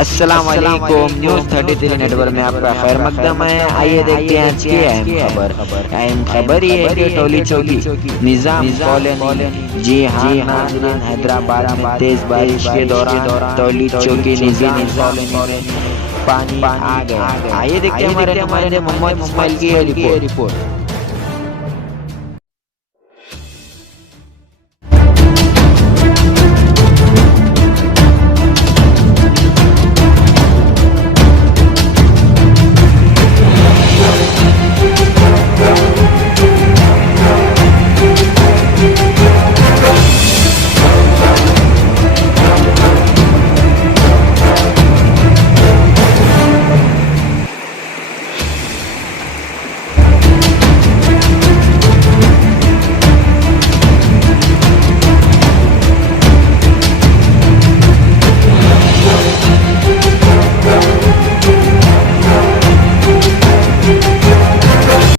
अस्सलाम वालेकुम। News 33 network में आपका खैर मकदम है। आइए देखते हैं आज की अहम खबर। अहम खबर ये है कि टोली चौकी निज़ाम कॉलोनी, जी हाँ नाज़रीन, हैदराबाद में तेज बारिश के दौरान टोली चौकी निज़ाम कॉलोनी में पानी आ गया। आइए देखते हैं हमारे नुमाइंदे मोहम्मद इस्माइल की ये रिपोर्ट।